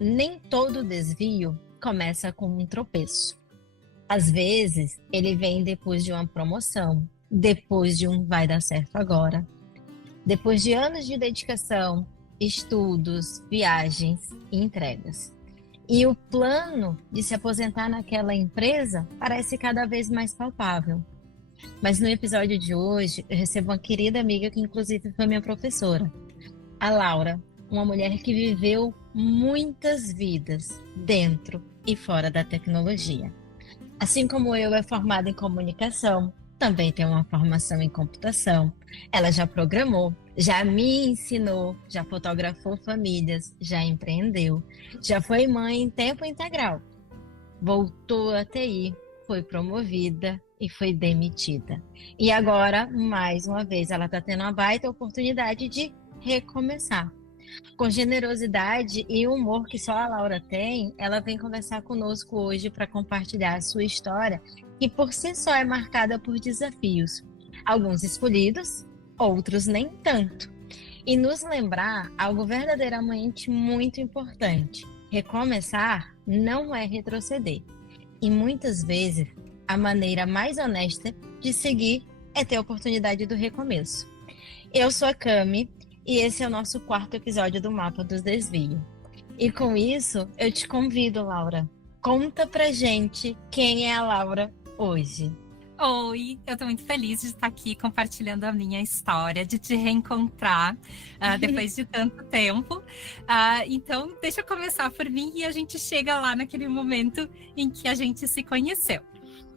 nem todo desvio começa com um tropeço. Às vezes, ele vem depois de uma promoção, depois de um vai dar certo agora, depois de anos de dedicação, estudos, viagens e entregas. E o plano de se aposentar naquela empresa parece cada vez mais palpável. Mas no episódio de hoje, eu recebo uma querida amiga que inclusive foi minha professora, a Laura, uma mulher que viveu muitas vidas dentro e fora da tecnologia. Assim como eu é formada em comunicação, também tem uma formação em computação. Ela já programou, já me ensinou, já fotografou famílias, já empreendeu, já foi mãe em tempo integral. Voltou à TI, foi promovida e foi demitida. E agora, mais uma vez, ela está tendo uma baita oportunidade de recomeçar. Com generosidade e humor que só a Laura tem, ela vem conversar conosco hoje para compartilhar a sua história, que por si só é marcada por desafios, alguns escolhidos, outros nem tanto. E nos lembrar algo verdadeiramente muito importante: recomeçar não é retroceder. E muitas vezes a maneira mais honesta de seguir é ter a oportunidade do recomeço. Eu sou a Cami e esse é o nosso quarto episódio do Mapa dos Desvios. E com isso, eu te convido, Laura. Conta pra gente quem é a Laura hoje. Oi, eu tô muito feliz de estar aqui compartilhando a minha história, de te reencontrar depois de tanto tempo. Então, deixa eu começar por mim e a gente chega lá naquele momento em que a gente se conheceu.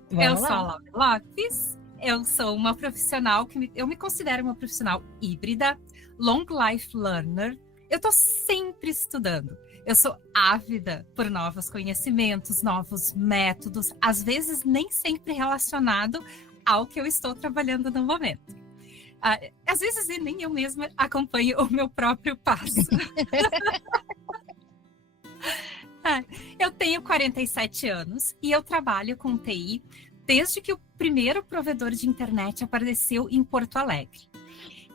Eu sou a Laura Lopes, eu sou uma profissional eu me considero uma profissional híbrida, long life learner. Eu tô sempre estudando. Eu sou ávida por novos conhecimentos, novos métodos, às vezes nem sempre relacionado ao que eu estou trabalhando no momento. Às vezes nem eu mesma acompanho o meu próprio passo. Eu tenho 47 anos e eu trabalho com TI desde que o primeiro provedor de internet apareceu em Porto Alegre.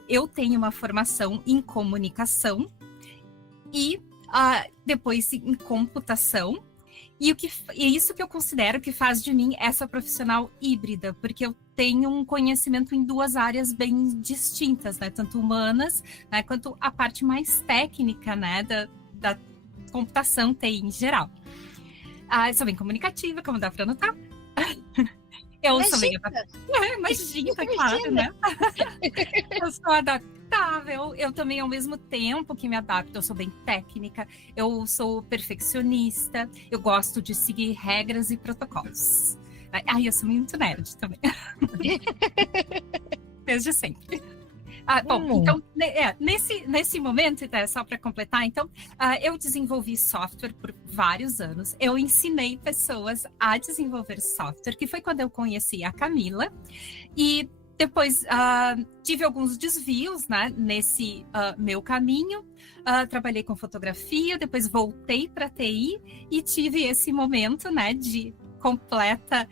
Eu tenho uma formação em comunicação e depois em computação, e é isso que eu considero que faz de mim essa profissional híbrida, porque eu tenho um conhecimento em duas áreas bem distintas, né? Tanto humanas, né, quanto a parte mais técnica, né, da computação, TI em geral. Eu sou bem comunicativa, como dá para notar. Eu sou bem imagina, claro, né? Eu sou adaptável, eu também, ao mesmo tempo que me adapto, eu sou bem técnica, eu sou perfeccionista, eu gosto de seguir regras e protocolos. Eu sou muito nerd também. Desde sempre. Bom, então, nesse momento, só para completar, então, eu desenvolvi software por vários anos. Eu ensinei pessoas a desenvolver software, que foi quando eu conheci a Camila. E depois tive alguns desvios, né, nesse meu caminho. Trabalhei com fotografia, depois voltei para TI e tive esse momento, né, de completa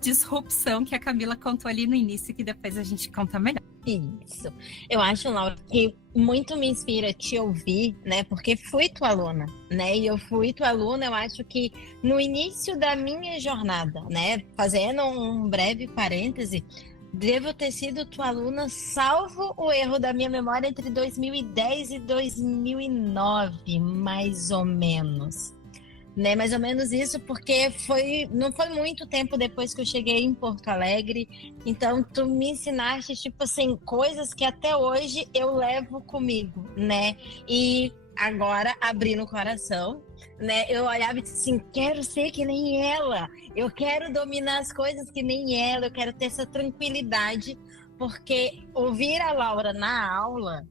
disrupção que a Camila contou ali no início, que depois a gente conta melhor. Isso. Eu acho, Laura, que muito me inspira te ouvir, né? Porque fui tua aluna, né? E eu fui tua aluna, eu acho que no início da minha jornada, né? Fazendo um breve parêntese, devo ter sido tua aluna, salvo o erro da minha memória, entre 2010 e 2009, mais ou menos. Né, mais ou menos isso, porque não foi muito tempo depois que eu cheguei em Porto Alegre, então tu me ensinaste, tipo assim, coisas que até hoje eu levo comigo, né, e agora, abrindo o coração, né, eu olhava e disse assim, quero ser que nem ela, eu quero dominar as coisas que nem ela, eu quero ter essa tranquilidade, porque ouvir a Laura na aula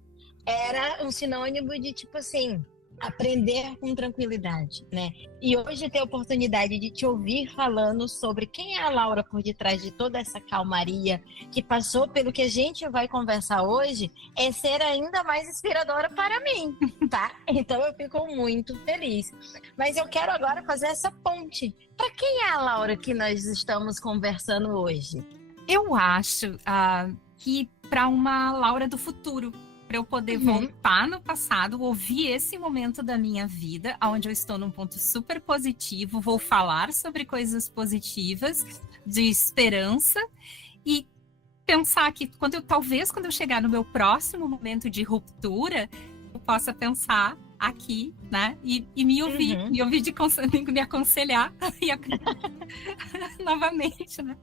era um sinônimo de, tipo assim, aprender com tranquilidade, né? E hoje ter a oportunidade de te ouvir falando sobre quem é a Laura por detrás de toda essa calmaria que passou pelo que a gente vai conversar hoje, é ser ainda mais inspiradora para mim, tá? Então eu fico muito feliz. Mas eu quero agora fazer essa ponte. Para quem é a Laura que nós estamos conversando hoje? Eu acho que para uma Laura do futuro. para eu poder voltar no passado, ouvir esse momento da minha vida, onde eu estou num ponto super positivo, vou falar sobre coisas positivas, de esperança, e pensar que talvez quando eu chegar no meu próximo momento de ruptura, eu possa pensar aqui, né? E me ouvir, me aconselhar novamente, né?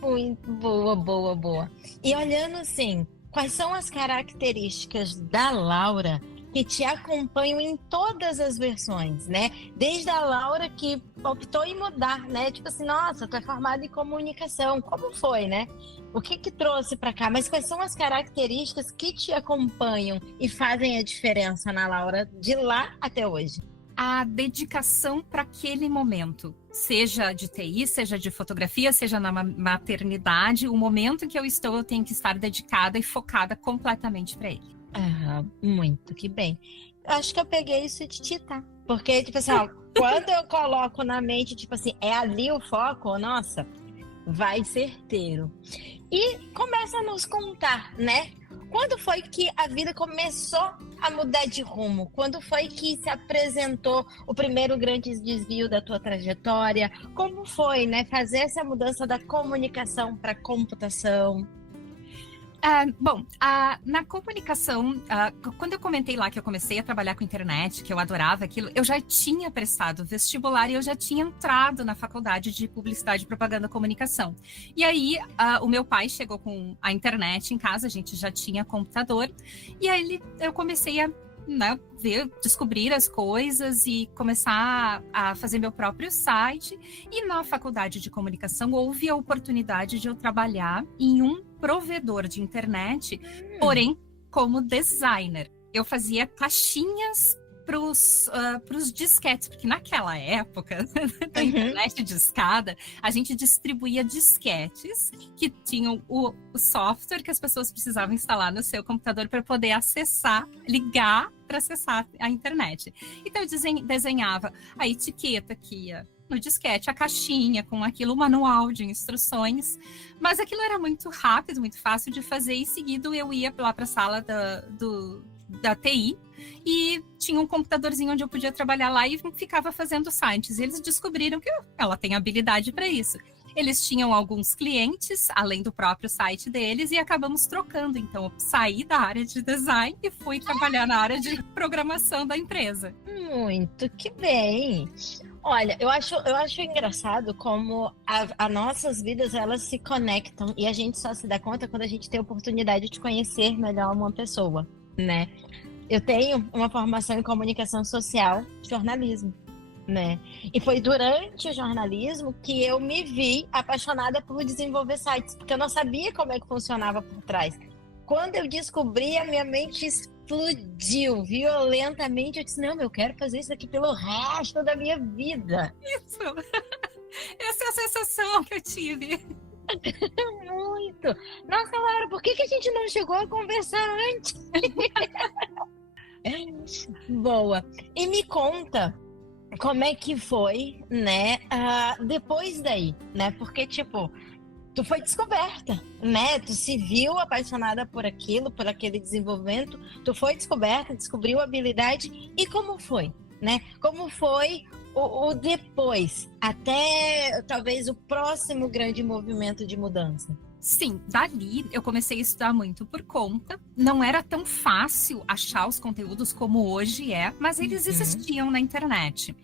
Muito boa, boa, boa. E olhando assim, quais são as características da Laura que te acompanham em todas as versões, né? Desde a Laura que optou em mudar, né? Tipo assim, nossa, tu é formada em comunicação, como foi, né? O que trouxe para cá? Mas quais são as características que te acompanham e fazem a diferença na Laura de lá até hoje? A dedicação para aquele momento, seja de TI, seja de fotografia, seja na maternidade, o momento em que eu estou, eu tenho que estar dedicada e focada completamente para ele. Ah, muito que bem. Eu acho que eu peguei isso de ti, tá? Porque, tipo assim, ó, quando eu coloco na mente, tipo assim, é ali o foco, nossa, vai certeiro. E começa a nos contar, né? Quando foi que a vida começou a mudar de rumo? Quando foi que se apresentou o primeiro grande desvio da tua trajetória? Como foi, né, fazer essa mudança da comunicação para computação? Bom, na comunicação, quando eu comentei lá que eu comecei a trabalhar com internet, que eu adorava aquilo, eu já tinha prestado vestibular e eu já tinha entrado na faculdade de Publicidade, Propaganda e Comunicação. E aí, o meu pai chegou com a internet em casa, a gente já tinha computador, e aí eu comecei a descobrir as coisas e começar a fazer meu próprio site. E na faculdade de comunicação houve a oportunidade de eu trabalhar em um provedor de internet, porém como designer. Eu fazia caixinhas para os disquetes, porque naquela época da internet de escada, a gente distribuía disquetes que tinham o software que as pessoas precisavam instalar no seu computador para poder acessar, ligar para acessar a internet. Então eu desenhava a etiqueta que ia no disquete, a caixinha com aquilo, o manual de instruções, mas aquilo era muito rápido, muito fácil de fazer, e seguido eu ia lá para a sala da TI e tinha um computadorzinho onde eu podia trabalhar lá e ficava fazendo sites. E eles descobriram que ela tem habilidade para isso. Eles tinham alguns clientes, além do próprio site deles, e acabamos trocando. Então, eu saí da área de design e fui trabalhar na área de programação da empresa. Muito que bem! Olha, eu acho engraçado como as nossas vidas, elas se conectam e a gente só se dá conta quando a gente tem a oportunidade de conhecer melhor uma pessoa, né? Eu tenho uma formação em comunicação social, jornalismo, né? E foi durante o jornalismo que eu me vi apaixonada por desenvolver sites, porque eu não sabia como é que funcionava por trás. Quando eu descobri, a minha mente explodiu violentamente. Eu disse, não, eu quero fazer isso aqui pelo resto da minha vida. Isso! Essa é a sensação que eu tive. Muito! Nossa, Laura, por que a gente não chegou a conversar antes? Boa. E me conta como é que foi, né, depois daí, né? Porque, tipo, tu foi descoberta, né? Tu se viu apaixonada por aquilo, por aquele desenvolvimento, tu foi descoberta, descobriu a habilidade. E como foi, né? Como foi o depois, até talvez o próximo grande movimento de mudança? Sim, dali eu comecei a estudar muito por conta. Não era tão fácil achar os conteúdos como hoje é, mas eles existiam na internet.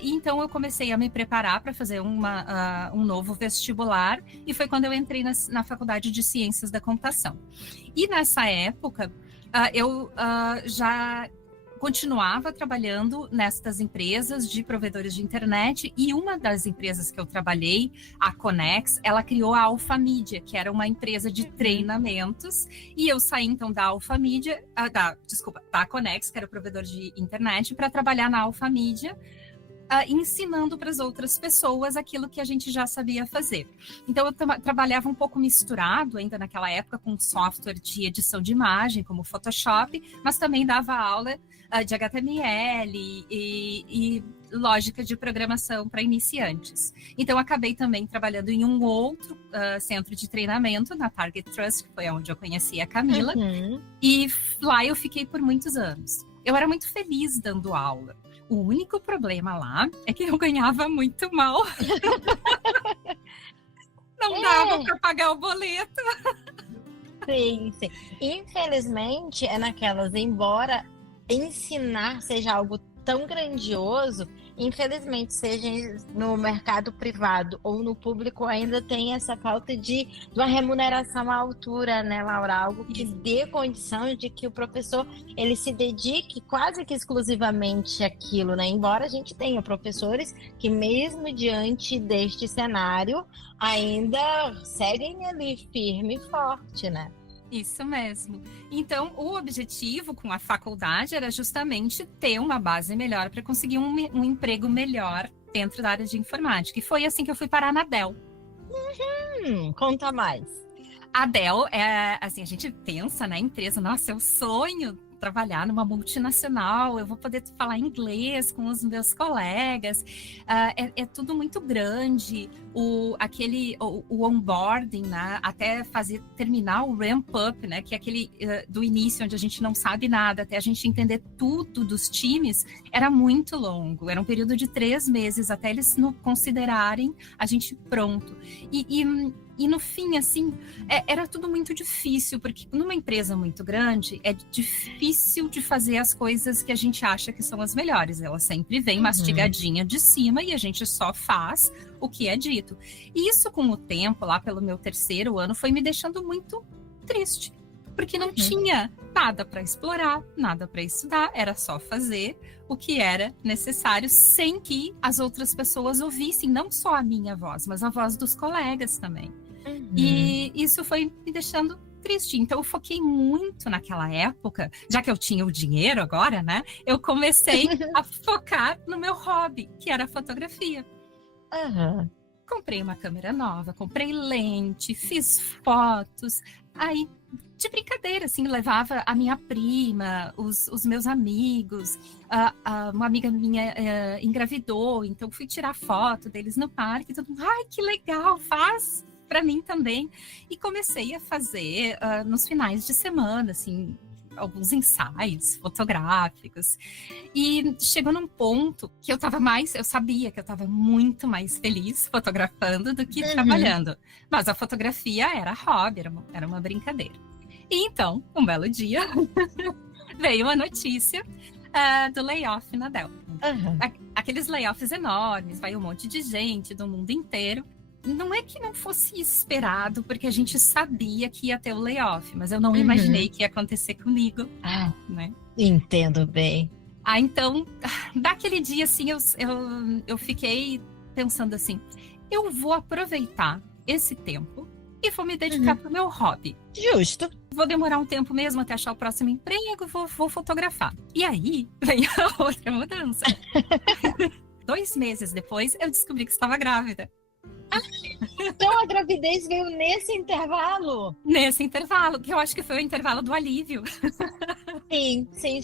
E então eu comecei a me preparar para fazer um novo vestibular, e foi quando eu entrei na Faculdade de Ciências da Computação. E nessa época, eu já continuava trabalhando nestas empresas de provedores de internet, e uma das empresas que eu trabalhei, a Connex, ela criou a Alpha Media, que era uma empresa de treinamentos, e eu saí então da Alpha Media, da Connex, que era o provedor de internet, para trabalhar na Alpha Media ensinando para as outras pessoas aquilo que a gente já sabia fazer. Então, eu trabalhava um pouco misturado ainda naquela época com software de edição de imagem, como Photoshop, mas também dava aula de HTML e lógica de programação para iniciantes. Então, acabei também trabalhando em um outro centro de treinamento, na Target Trust, que foi onde eu conheci a Camila, e lá eu fiquei por muitos anos. Eu era muito feliz dando aula. O único problema lá é que eu ganhava muito mal. Não dava para pagar o boleto. Sim, sim. Infelizmente, é naquelas, embora ensinar seja algo tão grandioso, infelizmente, seja no mercado privado ou no público, ainda tem essa falta de uma remuneração à altura, né, Laura? Algo que dê condição de que o professor ele se dedique quase que exclusivamente àquilo, né? Embora a gente tenha professores que, mesmo diante deste cenário, ainda seguem ali firme e forte, né? Isso mesmo. Então, o objetivo com a faculdade era justamente ter uma base melhor para conseguir um emprego melhor dentro da área de informática. E foi assim que eu fui parar na Dell. Conta mais. A Dell, assim, a gente pensa na empresa, nossa, é o sonho trabalhar numa multinacional, eu vou poder falar inglês com os meus colegas, é tudo muito grande, o onboarding, né, até terminar o ramp-up, né, que é aquele do início onde a gente não sabe nada, até a gente entender tudo dos times, era muito longo, era um período de 3 meses, até eles considerarem a gente pronto. E no fim, assim, era tudo muito difícil, porque numa empresa muito grande, é difícil de fazer as coisas que a gente acha que são as melhores. Ela sempre vem mastigadinha de cima e a gente só faz o que é dito. E isso, com o tempo, lá pelo meu 3º ano, foi me deixando muito triste. Porque não tinha nada para explorar, nada para estudar, era só fazer o que era necessário sem que as outras pessoas ouvissem, não só a minha voz, mas a voz dos colegas também. E isso foi me deixando triste. Então, eu foquei muito naquela época, já que eu tinha o dinheiro agora, né? Eu comecei a focar no meu hobby, que era a fotografia. Comprei uma câmera nova, comprei lente, fiz fotos. Aí, de brincadeira, assim, levava a minha prima, os meus amigos. Uma amiga minha engravidou, então fui tirar foto deles no parque. E todo mundo, ai, que legal, faz para mim também. E comecei a fazer nos finais de semana, assim, alguns ensaios fotográficos. E chegou num ponto que eu sabia que eu estava muito mais feliz fotografando do que trabalhando. Mas a fotografia era hobby, era uma brincadeira. E então, um belo dia, veio a notícia do layoff na Dell. Aqueles layoffs enormes, vai um monte de gente do mundo inteiro. Não é que não fosse esperado, porque a gente sabia que ia ter o layoff, mas eu não imaginei que ia acontecer comigo. Né? Entendo bem. Então, daquele dia, assim, eu fiquei pensando assim, eu vou aproveitar esse tempo e vou me dedicar pro meu hobby. Justo. Vou demorar um tempo mesmo até achar o próximo emprego, vou fotografar. E aí, vem a outra mudança. 2 meses depois, eu descobri que estava grávida. Então a gravidez veio nesse intervalo? Nesse intervalo, que eu acho que foi o intervalo do alívio. Sim,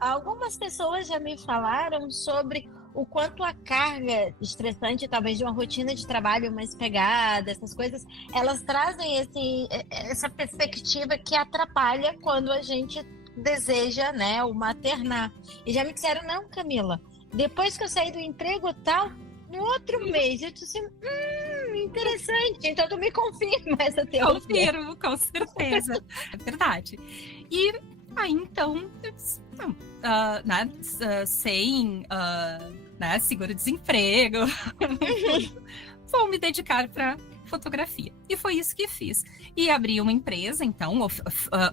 algumas pessoas já me falaram sobre o quanto a carga estressante, talvez de uma rotina de trabalho mais pegada, essas coisas, elas trazem essa perspectiva que atrapalha quando a gente deseja, né, o maternar. E já me disseram, não, Camila, depois que eu saí do emprego tal, no outro mês, eu disse assim, interessante, então tu me confirma essa teoria. Confirmo, com certeza, é verdade. E aí, então, sem seguro-desemprego, vou me dedicar para fotografia. E foi isso que fiz. E abri uma empresa, então,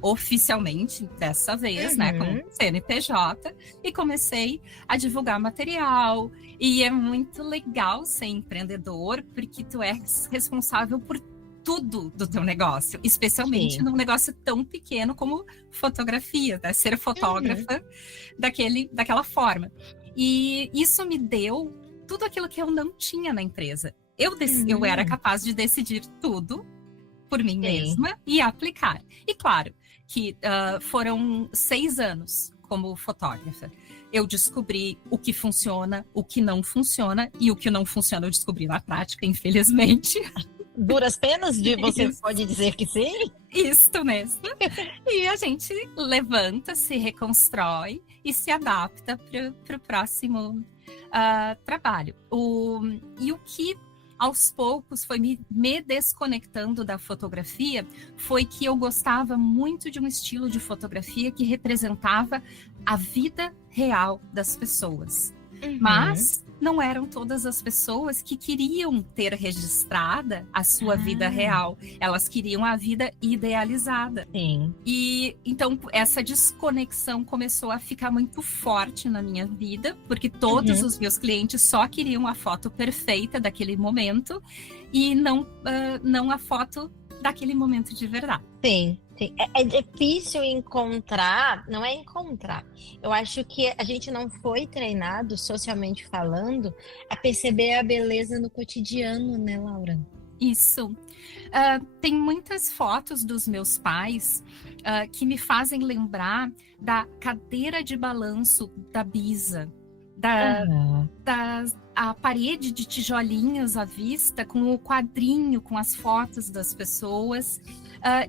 oficialmente, dessa vez, né, com CNPJ, e comecei a divulgar material. E é muito legal ser empreendedor, porque tu é responsável por tudo do teu negócio, especialmente num negócio tão pequeno como fotografia, né? Ser fotógrafa daquela forma. E isso me deu tudo aquilo que eu não tinha na empresa. Eu era capaz de decidir tudo por mim mesma e aplicar. E claro, que foram 6 anos como fotógrafa. Eu descobri o que funciona, o que não funciona, e o que não funciona eu descobri na prática, infelizmente. Duras penas de você pode dizer que sim? Isso mesmo. E a gente levanta, se reconstrói e se adapta para o próximo trabalho. E o que aos poucos foi me desconectando da fotografia foi que eu gostava muito de um estilo de fotografia que representava a vida real das pessoas. Mas não eram todas as pessoas que queriam ter registrada a sua vida real. Elas queriam a vida idealizada. Sim. E então essa desconexão começou a ficar muito forte na minha vida, porque todos os meus clientes só queriam a foto perfeita daquele momento e não a foto daquele momento de verdade. Sim. É difícil encontrar, não é encontrar. Eu acho que a gente não foi treinado, socialmente falando, a perceber a beleza no cotidiano, né, Laura? Isso. Tem muitas fotos dos meus pais que me fazem lembrar da cadeira de balanço da Bisa, a parede de tijolinhos à vista, com o quadrinho, com as fotos das pessoas.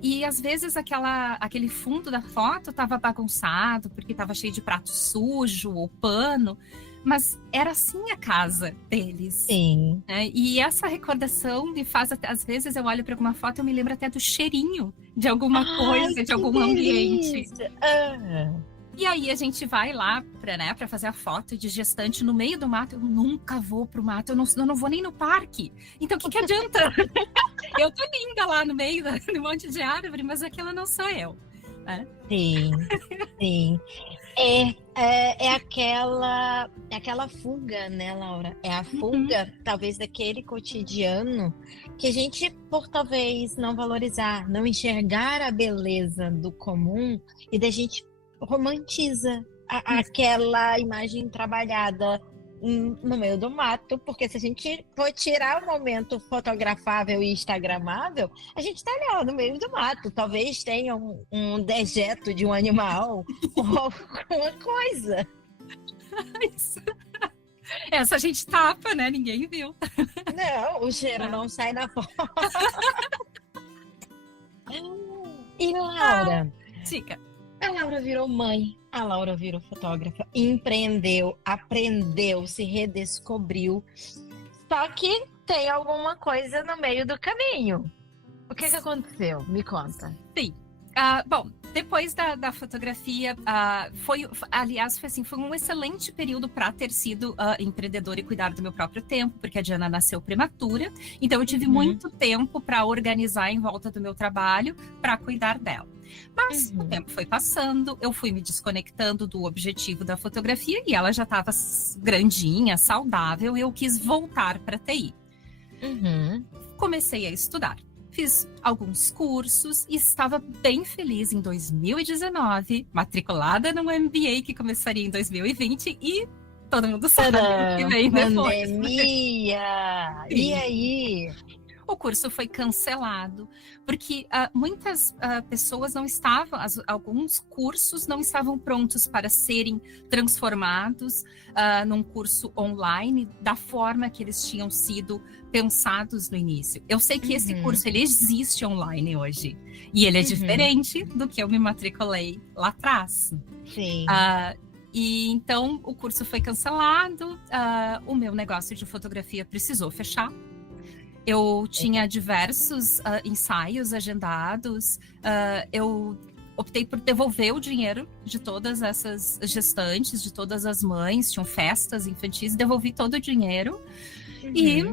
E às vezes aquele fundo da foto estava bagunçado, porque estava cheio de prato sujo ou pano, mas era assim a casa deles. Sim. Né? E essa recordação me faz, às vezes eu olho para alguma foto e eu me lembro até do cheirinho de alguma coisa, de algum ambiente. E aí a gente vai lá para fazer a foto de gestante no meio do mato. Eu nunca vou pro mato, eu não vou nem no parque. Então o que adianta? Eu tô linda lá no meio do monte de árvore, mas aquela não sou eu. Né? Sim, sim. É aquela fuga, né, Laura? É a fuga, talvez, daquele cotidiano que a gente, por talvez não valorizar, não enxergar a beleza do comum, e da gente romantiza aquela imagem trabalhada no meio do mato, porque se a gente for tirar o momento fotografável e instagramável, a gente está ali, no meio do mato. Talvez tenha um dejeto de um animal ou alguma coisa. Isso. Essa a gente tapa, né? Ninguém viu. Não, o cheiro não sai da foto. E Laura? Dica. A Laura virou mãe, a Laura virou fotógrafa, empreendeu, aprendeu, se redescobriu. Só que tem alguma coisa no meio do caminho. O que aconteceu? Me conta. Sim. Bom, depois da fotografia, foi um excelente período para ter sido empreendedora e cuidar do meu próprio tempo, porque a Diana nasceu prematura. Então, eu tive muito tempo para organizar em volta do meu trabalho, para cuidar dela. Mas o tempo foi passando, eu fui me desconectando do objetivo da fotografia e ela já estava grandinha, saudável, e eu quis voltar para a TI. Comecei a estudar. Fiz alguns cursos e estava bem feliz em 2019, matriculada no MBA que começaria em 2020 e todo mundo sabe o que vem depois. Pandemia! E aí? O curso foi cancelado, porque muitas pessoas não estavam, alguns cursos não estavam prontos para serem transformados num curso online da forma que eles tinham sido pensados no início. Eu sei que esse curso ele existe online hoje, e ele é diferente do que eu me matriculei lá atrás. Sim. E então o curso foi cancelado, o meu negócio de fotografia precisou fechar. Eu tinha diversos ensaios agendados, eu optei por devolver o dinheiro de todas essas gestantes, de todas as mães, tinham festas infantis, devolvi todo o dinheiro e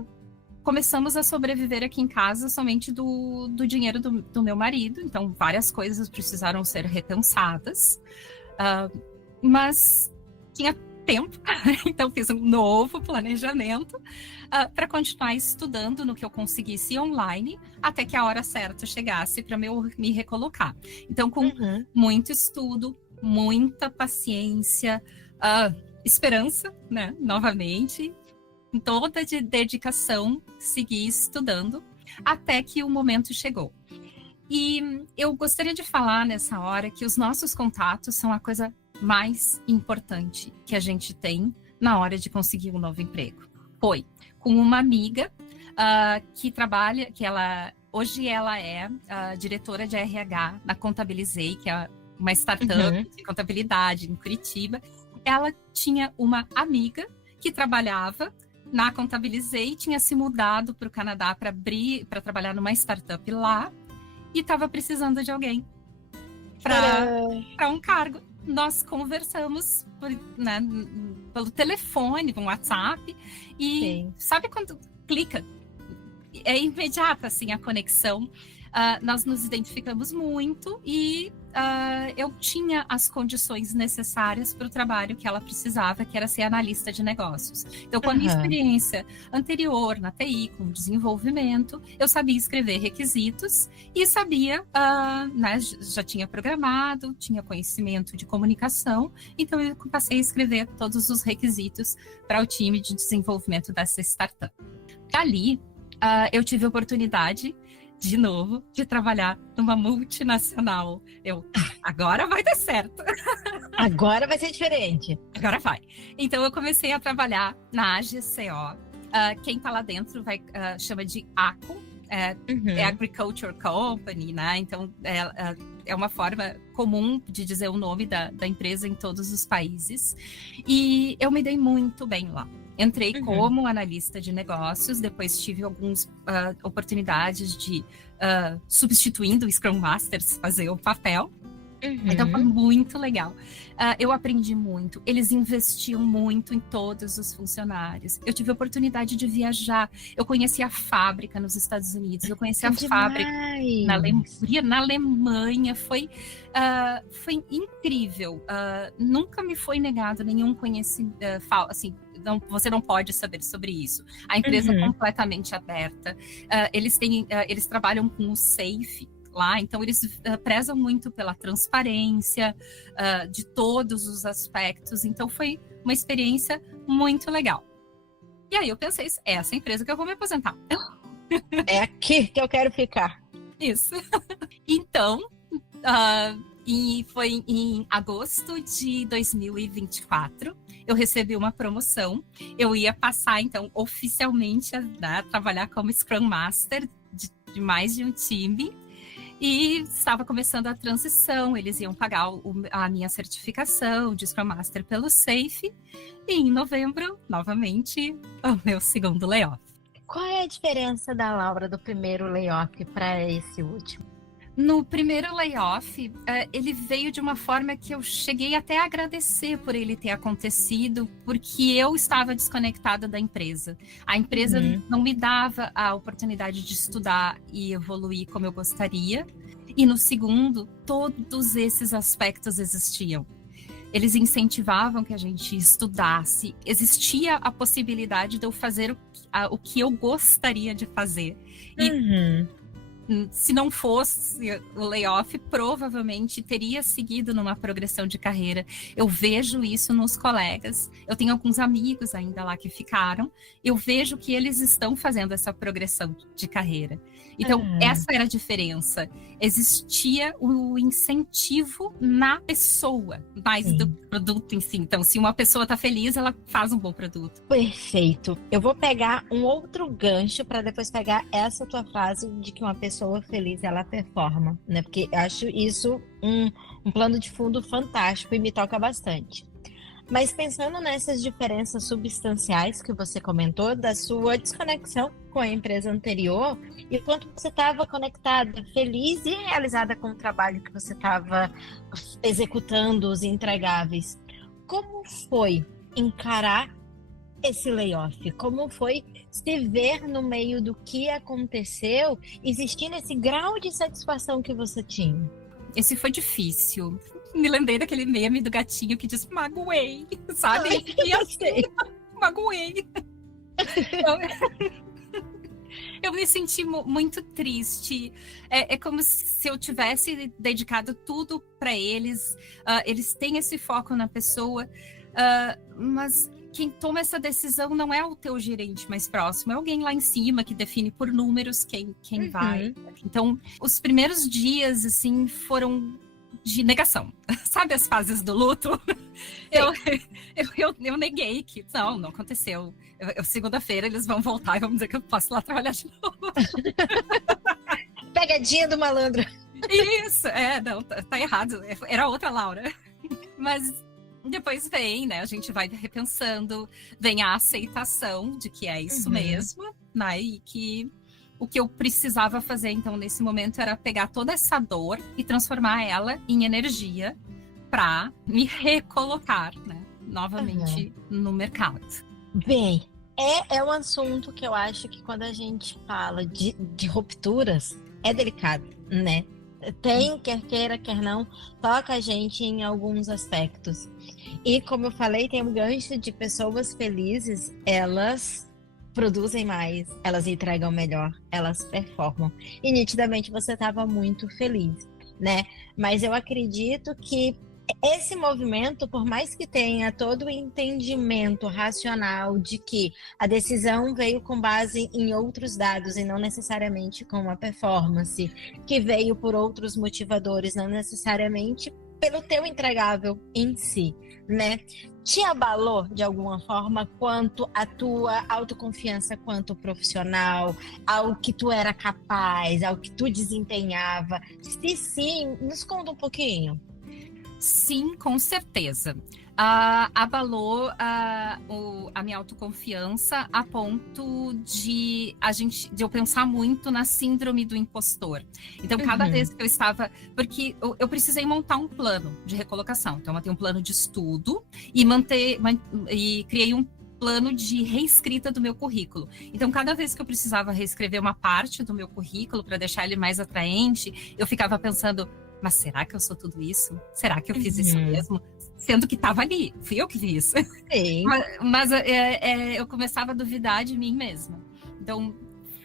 começamos a sobreviver aqui em casa somente do dinheiro do meu marido, então várias coisas precisaram ser repensadas, mas tinha tempo, então fiz um novo planejamento para continuar estudando no que eu conseguisse online até que a hora certa chegasse para me recolocar. Então, com muito estudo, muita paciência, esperança, né, novamente, com toda de dedicação, segui estudando até que o momento chegou. E eu gostaria de falar nessa hora que os nossos contatos são a coisa mais importante que a gente tem na hora de conseguir um novo emprego. Foi com uma amiga que trabalha, hoje ela é diretora de RH na Contabilizei, que é uma startup de contabilidade em Curitiba. Ela tinha uma amiga que trabalhava na Contabilizei, tinha se mudado para o Canadá para trabalhar numa startup lá e estava precisando de alguém para um cargo. Nós conversamos pelo telefone, com WhatsApp, e sabe quando clica? É imediata assim, a conexão. Nós nos identificamos muito e eu tinha as condições necessárias para o trabalho que ela precisava, que era ser analista de negócios. Então, com a minha experiência anterior na TI, com desenvolvimento, eu sabia escrever requisitos e sabia, já tinha programado, tinha conhecimento de comunicação, então eu passei a escrever todos os requisitos para o time de desenvolvimento dessa startup. Dali, eu tive a oportunidade de novo, de trabalhar numa multinacional. Agora vai dar certo. Agora vai ser diferente. Agora vai. Então, eu comecei a trabalhar na AGCO. Quem está lá dentro chama de ACO, é Agriculture Company, né? Então, é uma forma comum de dizer o nome da empresa em todos os países. E eu me dei muito bem lá. Entrei como analista de negócios, depois tive algumas oportunidades de, substituindo o Scrum Masters, fazer o papel. Então foi muito legal. Eu aprendi muito. Eles investiam muito em todos os funcionários. Eu tive a oportunidade de viajar. Eu conheci a fábrica nos Estados Unidos. Eu conheci a fábrica na Alemanha. Foi incrível. Nunca me foi negado nenhum conhecimento. Assim, você não pode saber sobre isso. A empresa é completamente aberta. Eles trabalham com o SAFe lá, então eles prezam muito pela transparência de todos os aspectos, então foi uma experiência muito legal. E aí eu pensei, é essa empresa que eu vou me aposentar. É aqui que eu quero ficar. Isso. Então, e foi em agosto de 2024, eu recebi uma promoção, eu ia passar, então, oficialmente a trabalhar como Scrum Master de mais de um time. E estava começando a transição, eles iam pagar a minha certificação de Scrum Master pelo SAFe. E em novembro, novamente, o meu segundo layoff. Qual é a diferença da Laura do primeiro layoff para esse último? No primeiro layoff, ele veio de uma forma que eu cheguei até a agradecer por ele ter acontecido, porque eu estava desconectada da empresa. A empresa não me dava a oportunidade de estudar e evoluir como eu gostaria. E no segundo, todos esses aspectos existiam. Eles incentivavam que a gente estudasse. Existia a possibilidade de eu fazer o que eu gostaria de fazer. E se não fosse o layoff, provavelmente teria seguido numa progressão de carreira. Eu vejo isso nos colegas. Eu tenho alguns amigos ainda lá que ficaram. Eu vejo que eles estão fazendo essa progressão de carreira. Então, essa era a diferença. Existia o incentivo na pessoa, mais do produto em si. Então, se uma pessoa está feliz, ela faz um bom produto. Perfeito. Eu vou pegar um outro gancho para depois pegar essa tua frase de que uma pessoa feliz, ela performa, né? Porque eu acho isso um plano de fundo fantástico e me toca bastante. Mas pensando nessas diferenças substanciais que você comentou, da sua desconexão com a empresa anterior, e quanto você estava conectada, feliz e realizada com o trabalho que você estava executando, os entregáveis, como foi encarar esse layoff? Como foi se ver no meio do que aconteceu, existindo esse grau de satisfação que você tinha? Esse foi difícil. Me lembrei daquele meme do gatinho que diz magoei, sabe? Ai, e assim, magoei. Eu me senti muito triste. É como se eu tivesse dedicado tudo para eles. Eles têm esse foco na pessoa, mas quem toma essa decisão não é o teu gerente mais próximo, é alguém lá em cima que define por números quem vai. Então, os primeiros dias, assim, foram de negação. Sabe as fases do luto? Eu neguei que não aconteceu. Segunda-feira eles vão voltar e vão dizer que eu posso ir lá trabalhar de novo. Pegadinha do malandro. Isso, não, tá errado. Era outra Laura. Mas depois vem, né? A gente vai repensando, vem a aceitação de que é isso mesmo, né? E que o que eu precisava fazer, então, nesse momento, era pegar toda essa dor e transformar ela em energia para me recolocar, né? Novamente no mercado. Bem, é um assunto que eu acho que quando a gente fala de rupturas, é delicado, né? Tem, quer queira, quer não, toca a gente em alguns aspectos. E como eu falei, tem um gancho de pessoas felizes, elas produzem mais, elas entregam melhor, elas performam. E nitidamente você estava muito feliz, né? Mas eu acredito que esse movimento, por mais que tenha todo o entendimento racional de que a decisão veio com base em outros dados e não necessariamente com uma performance, que veio por outros motivadores, não necessariamente pelo teu entregável em si, né? Te abalou de alguma forma quanto a tua autoconfiança quanto profissional, ao que tu era capaz, ao que tu desempenhava? Se sim, nos conta um pouquinho. Sim, com certeza. Abalou a minha autoconfiança a ponto de eu pensar muito na síndrome do impostor. Então, cada vez que eu estava... Porque eu precisei montar um plano de recolocação. Então, eu montei um plano de estudo e criei um plano de reescrita do meu currículo. Então, cada vez que eu precisava reescrever uma parte do meu currículo para deixar ele mais atraente, eu ficava pensando... Mas será que eu sou tudo isso? Será que eu fiz isso mesmo? Sendo que estava ali, fui eu que fiz. Sim. Mas eu começava a duvidar de mim mesma. Então,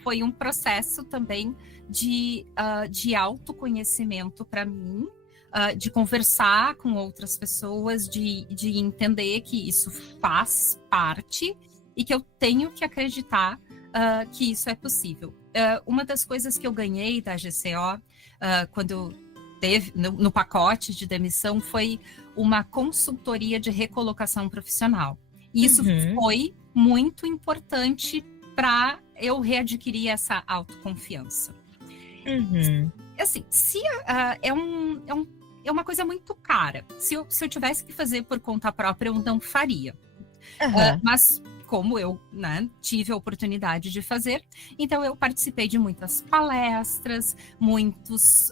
foi um processo também de autoconhecimento para mim, de conversar com outras pessoas, de entender que isso faz parte e que eu tenho que acreditar que isso é possível. Uma das coisas que eu ganhei da GCO, quando teve no pacote de demissão, foi uma consultoria de recolocação profissional. E isso foi muito importante para eu readquirir essa autoconfiança. Assim, se é uma coisa muito cara. Se eu tivesse que fazer por conta própria, eu não faria. Mas como eu, né, tive a oportunidade de fazer, então eu participei de muitas palestras, muitos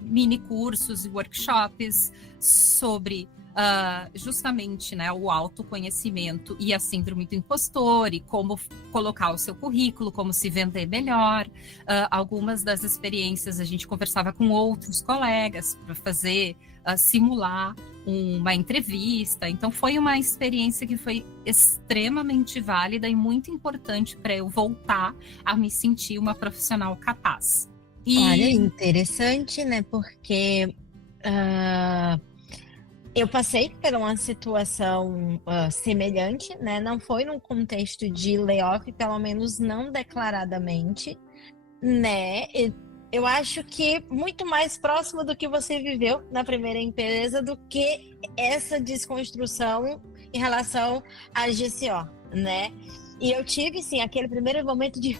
mini cursos e workshops sobre justamente, né, o autoconhecimento e a síndrome do impostor e como colocar o seu currículo, como se vender melhor. Algumas das experiências a gente conversava com outros colegas para fazer, simular uma entrevista. Então foi uma experiência que foi extremamente válida e muito importante para eu voltar a me sentir uma profissional capaz. Olha, interessante, né? Porque eu passei por uma situação semelhante, né? Não foi num contexto de layoff, pelo menos não declaradamente, né? Eu acho que muito mais próximo do que você viveu na primeira empresa do que essa desconstrução em relação à GCO, né? E eu tive, sim, aquele primeiro momento de...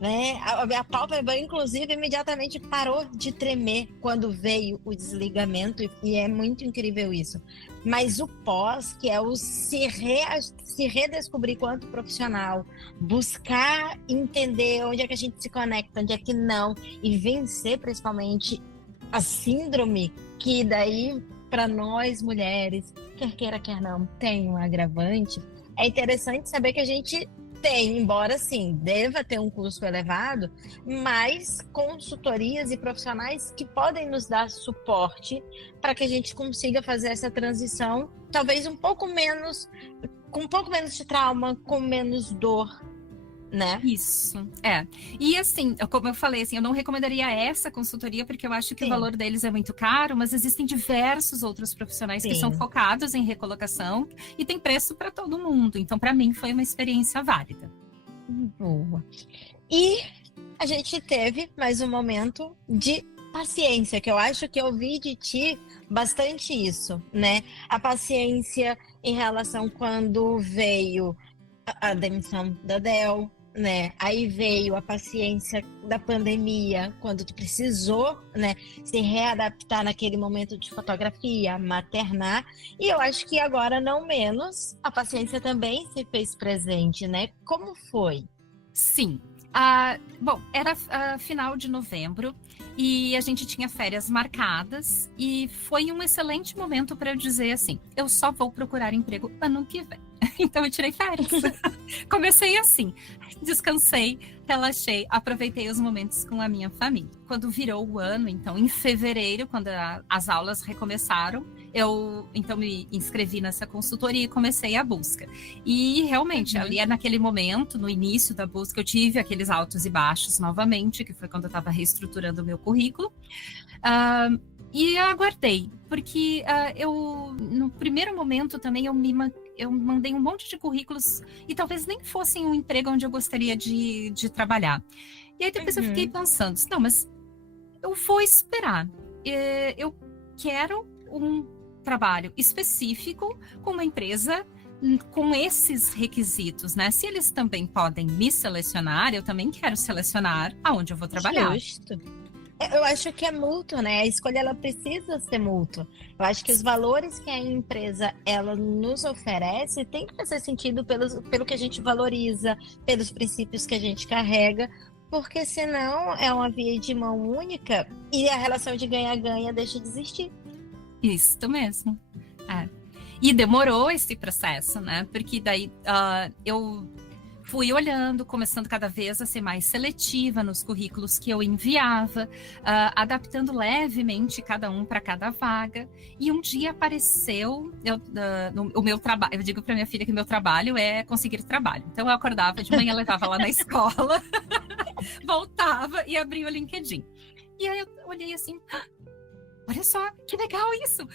né? A pálpebra, inclusive, imediatamente parou de tremer quando veio o desligamento, e é muito incrível isso. Mas o pós, que é o se redescobrir quanto profissional, buscar entender onde é que a gente se conecta, onde é que não, e vencer principalmente a síndrome que daí, para nós mulheres, quer queira, quer não, tem um agravante. É interessante saber que a gente tem, embora sim, deva ter um custo elevado, mas consultorias e profissionais que podem nos dar suporte para que a gente consiga fazer essa transição, talvez com um pouco menos de trauma, com menos dor, né? Isso, é. E assim, como eu falei, assim, eu não recomendaria essa consultoria porque eu acho que o Sim, valor deles é muito caro, mas existem diversos outros profissionais que são sim. focados em recolocação e tem preço para todo mundo. Então, para mim, foi uma experiência válida. Boa. E a gente teve mais um momento de paciência, que eu acho que eu vi de ti bastante isso, né? A paciência em relação quando veio a demissão da Dell, né? Aí veio a paciência da pandemia, quando tu precisou, né, se readaptar naquele momento de fotografia, maternar. E eu acho que agora, não menos, a paciência também se fez presente, né? Como foi? Sim. Bom, era final de novembro e a gente tinha férias marcadas e foi um excelente momento para eu dizer assim, eu só vou procurar emprego ano que vem. Então eu tirei férias. Comecei assim, descansei, relaxei, aproveitei os momentos com a minha família. Quando virou o ano, então em fevereiro, quando as aulas recomeçaram, eu então me inscrevi nessa consultoria e comecei a busca. E realmente, ali naquele momento, no início da busca, eu tive aqueles altos e baixos novamente, que foi quando eu estava reestruturando o meu currículo. E eu aguardei, porque no primeiro momento também eu mandei um monte de currículos e talvez nem fossem um emprego onde eu gostaria de trabalhar. E aí depois eu fiquei pensando, não, mas eu vou esperar. Eu quero um trabalho específico com uma empresa com esses requisitos, né? Se eles também podem me selecionar, eu também quero selecionar aonde eu vou trabalhar. Justo. Eu acho que é mútuo, né? A escolha ela precisa ser mútua. Eu acho que os valores que a empresa ela nos oferece tem que fazer sentido pelo que a gente valoriza, pelos princípios que a gente carrega, porque senão é uma via de mão única e a relação de ganha-ganha deixa de existir. Isso mesmo. É. E demorou esse processo, né? Porque daí eu fui olhando, começando cada vez a ser mais seletiva nos currículos que eu enviava, adaptando levemente cada um para cada vaga. E um dia apareceu o meu trabalho. Eu digo para minha filha que meu trabalho é conseguir trabalho. Então eu acordava de manhã, levava lá na escola, voltava e abria o LinkedIn. E aí eu olhei assim, olha só, que legal isso.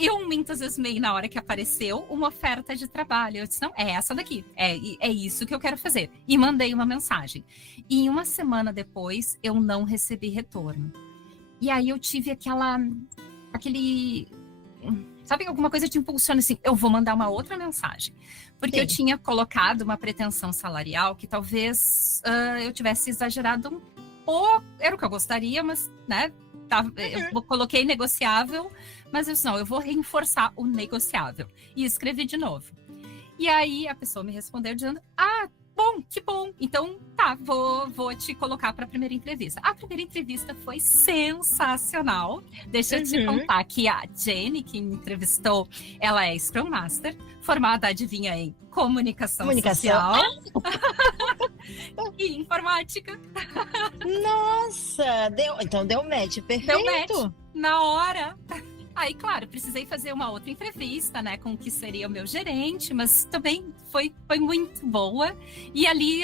Eu me entusiasmei na hora que apareceu uma oferta de trabalho. Eu disse, não, é essa daqui. É isso que eu quero fazer. E mandei uma mensagem. E uma semana depois, eu não recebi retorno. E aí eu tive sabe, alguma coisa te impulsiona assim, eu vou mandar uma outra mensagem. Porque Sim. eu tinha colocado uma pretensão salarial que talvez eu tivesse exagerado um pouco. Era o que eu gostaria, mas, né? Eu coloquei negociável, mas eu disse, não, eu vou reforçar o negociável. E escrevi de novo. E aí a pessoa me respondeu dizendo, bom, que bom. Então, tá, vou te colocar para a primeira entrevista. A primeira entrevista foi sensacional. Deixa eu te contar que a Jenny, que me entrevistou, ela é Scrum Master, formada, adivinha, em comunicação social e informática. Nossa, então deu match, perfeito. Deu match na hora. Aí, claro, precisei fazer uma outra entrevista, né, com o que seria o meu gerente, mas também foi muito boa. E ali,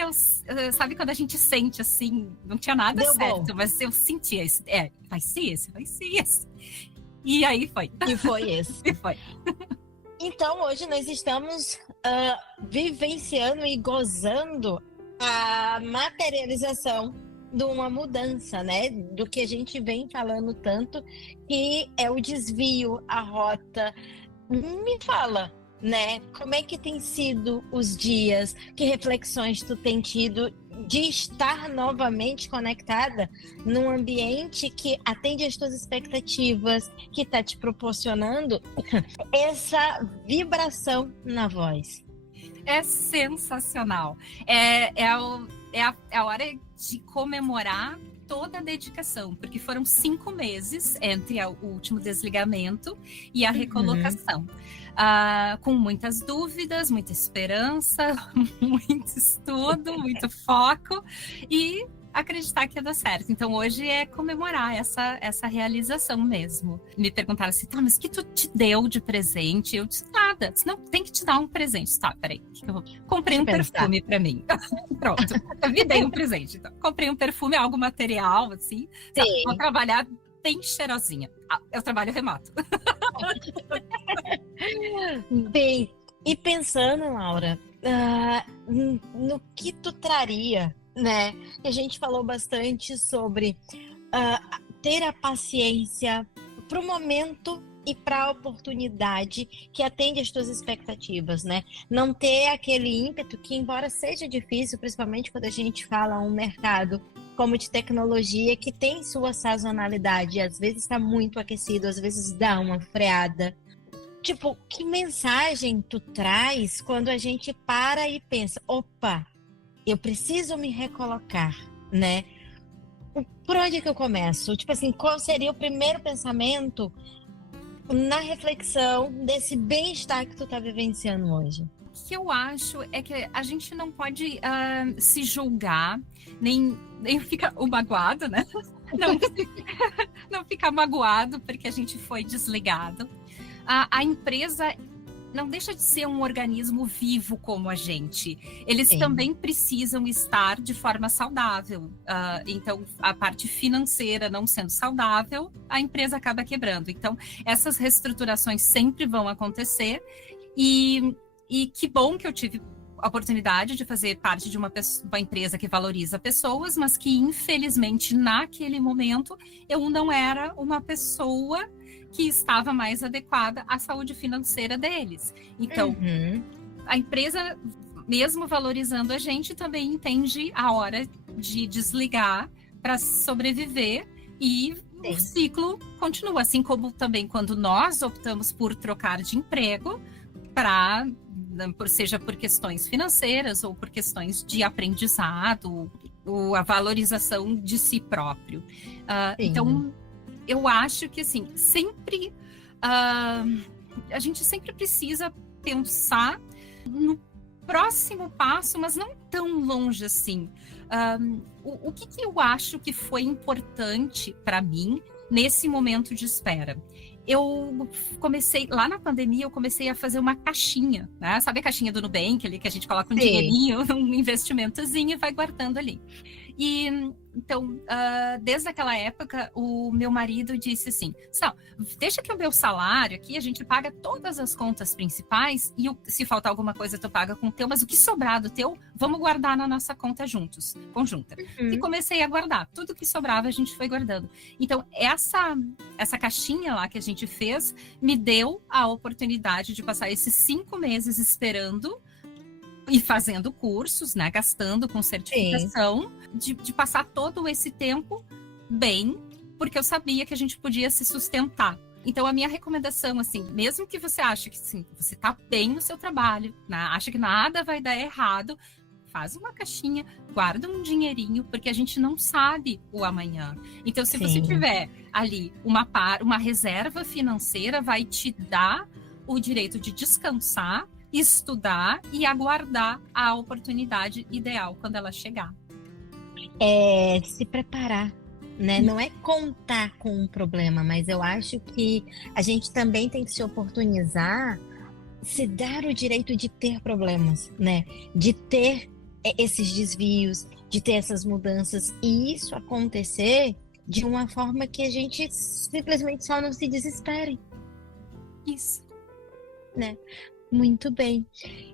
sabe quando a gente sente assim, não tinha nada Deu certo, bom. mas eu sentia esse, vai ser esse. E aí foi. E foi esse. E foi. Então, hoje nós estamos vivenciando e gozando a materialização de uma mudança, né? Do que a gente vem falando tanto, que é o desvio, a rota. Me fala, né? Como é que tem sido os dias? Que reflexões tu tem tido de estar novamente conectada num ambiente que atende às tuas expectativas, que está te proporcionando essa vibração na voz? É sensacional. É a hora de comemorar toda a dedicação, porque foram 5 meses entre o último desligamento e a recolocação. Com muitas dúvidas, muita esperança, muito estudo, muito foco e acreditar que ia dar certo. Então hoje é comemorar essa realização mesmo. Me perguntaram assim, tá, mas o que tu te deu de presente? Eu disse, nada. Disse, não, tem que te dar um presente. Tá, peraí. Comprei um perfume pra mim. Pronto, eu me dei um presente. Então, comprei um perfume, algo material, assim. Sabe? Vou trabalhar bem cheirosinha. Eu trabalho remoto. Bem, e pensando, Laura, no que tu traria, né? A gente falou bastante sobre ter a paciência para o momento e para a oportunidade que atende às tuas expectativas, né? Não ter aquele ímpeto que, embora seja difícil, principalmente quando a gente fala um mercado como de tecnologia, que tem sua sazonalidade, às vezes está muito aquecido, às vezes dá uma freada. Tipo, que mensagem tu traz quando a gente para e pensa, opa, eu preciso me recolocar, né? Por onde que eu começo? Tipo assim, qual seria o primeiro pensamento na reflexão desse bem-estar que tu tá vivenciando hoje? O que eu acho é que a gente não pode se julgar, nem ficar magoado, né? Não ficar magoado porque a gente foi desligado. A empresa não deixa de ser um organismo vivo como a gente. Eles também precisam estar de forma saudável. Então, a parte financeira não sendo saudável, a empresa acaba quebrando. Então, essas reestruturações sempre vão acontecer. E que bom que eu tive a oportunidade de fazer parte de uma empresa que valoriza pessoas, mas que, infelizmente, naquele momento, eu não era uma pessoa que estava mais adequada à saúde financeira deles. Então, a empresa, mesmo valorizando a gente, também entende a hora de desligar para sobreviver e o ciclo continua. Assim como também quando nós optamos por trocar de emprego, seja por questões financeiras ou por questões de aprendizado, ou a valorização de si próprio. Então, eu acho que, assim, sempre a gente sempre precisa pensar no próximo passo, mas não tão longe assim. O que eu acho que foi importante para mim nesse momento de espera? Eu comecei, lá na pandemia, eu comecei a fazer uma caixinha, né? Sabe a caixinha do Nubank ali, que a gente coloca um dinheirinho, um investimentozinho e vai guardando ali. E então, desde aquela época, o meu marido disse assim, deixa que o meu salário aqui, a gente paga todas as contas principais e se faltar alguma coisa tu paga com o teu, mas o que sobrar do teu, vamos guardar na nossa conta conjunta. E comecei a guardar, tudo que sobrava a gente foi guardando. Então, essa caixinha lá que a gente fez, me deu a oportunidade de passar esses 5 meses esperando e fazendo cursos, né, gastando com certificação, de passar todo esse tempo bem, porque eu sabia que a gente podia se sustentar. Então, a minha recomendação, assim, mesmo que você ache que sim, você está bem no seu trabalho, né, acha que nada vai dar errado, faz uma caixinha, guarda um dinheirinho, porque a gente não sabe o amanhã. Então, se você tiver ali uma reserva financeira, vai te dar o direito de descansar, estudar e aguardar a oportunidade ideal quando ela chegar. É se preparar, né? Não é contar com um problema, mas eu acho que a gente também tem que se oportunizar, se dar o direito de ter problemas, né? De ter esses desvios, de ter essas mudanças, e isso acontecer de uma forma que a gente simplesmente só não se desespere. Isso. Né? Muito bem.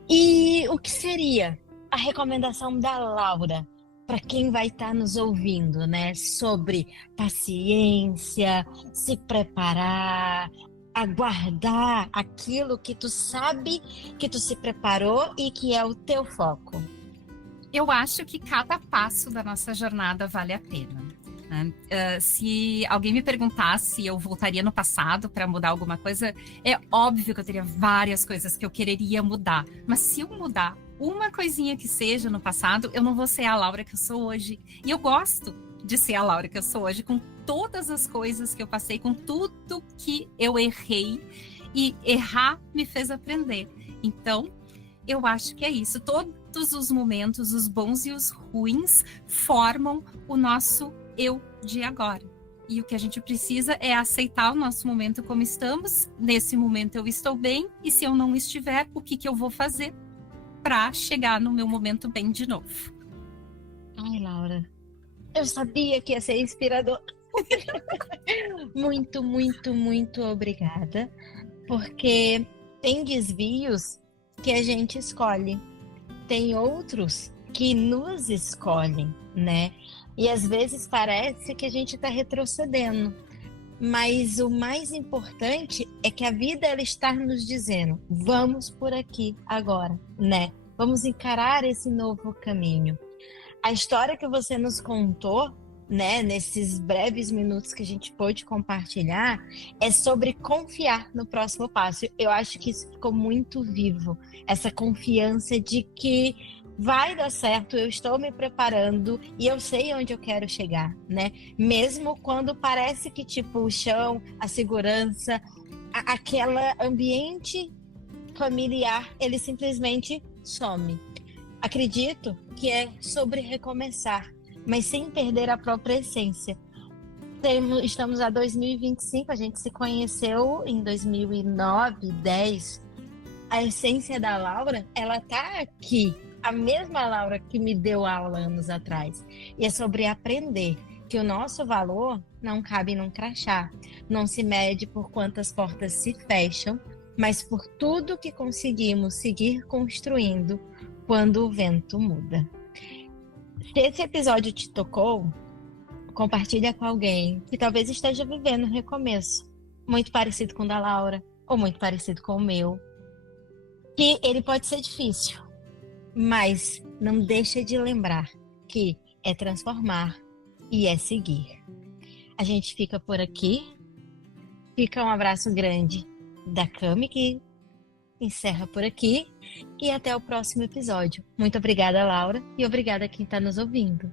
E o que seria a recomendação da Laura para quem vai estar nos ouvindo, né? Sobre paciência, se preparar, aguardar aquilo que tu sabe que tu se preparou e que é o teu foco. Eu acho que cada passo da nossa jornada vale a pena. Se alguém me perguntasse se eu voltaria no passado para mudar alguma coisa, é óbvio que eu teria várias coisas que eu quereria mudar. Mas se eu mudar uma coisinha que seja no passado, eu não vou ser a Laura que eu sou hoje. E eu gosto de ser a Laura que eu sou hoje, com todas as coisas que eu passei, com tudo que eu errei. E errar me fez aprender. Então, eu acho que é isso. Todos os momentos, os bons e os ruins, formam o nosso eu de agora. E o que a gente precisa é aceitar o nosso momento como estamos. Nesse momento eu estou bem, e se eu não estiver, o que eu vou fazer para chegar no meu momento bem de novo? Ai, Laura, eu sabia que ia ser inspirador. Muito, muito, muito obrigada, porque tem desvios que a gente escolhe, tem outros que nos escolhem, né? E às vezes parece que a gente está retrocedendo, mas o mais importante é que a vida ela está nos dizendo: vamos por aqui agora, né? Vamos encarar esse novo caminho. A história que você nos contou, né, nesses breves minutos que a gente pôde compartilhar, é sobre confiar no próximo passo. Eu acho que isso ficou muito vivo, essa confiança de que vai dar certo, eu estou me preparando e eu sei onde eu quero chegar, né? Mesmo quando parece que, tipo, o chão, a segurança, aquela ambiente familiar, ele simplesmente some. Acredito que é sobre recomeçar, mas sem perder a própria essência. Estamos a 2025, a gente se conheceu em 2009, 10. A essência da Laura, ela tá aqui. A mesma Laura que me deu aula anos atrás. E é sobre aprender que o nosso valor não cabe num crachá. Não se mede por quantas portas se fecham, mas por tudo que conseguimos seguir construindo quando o vento muda. Se esse episódio te tocou, compartilha com alguém que talvez esteja vivendo um recomeço, muito parecido com o da Laura, ou muito parecido com o meu. Que ele pode ser difícil, mas não deixa de lembrar que é transformar e é seguir. A gente fica por aqui. Fica um abraço grande da Cami, que encerra por aqui. E até o próximo episódio. Muito obrigada, Laura, e obrigada a quem está nos ouvindo.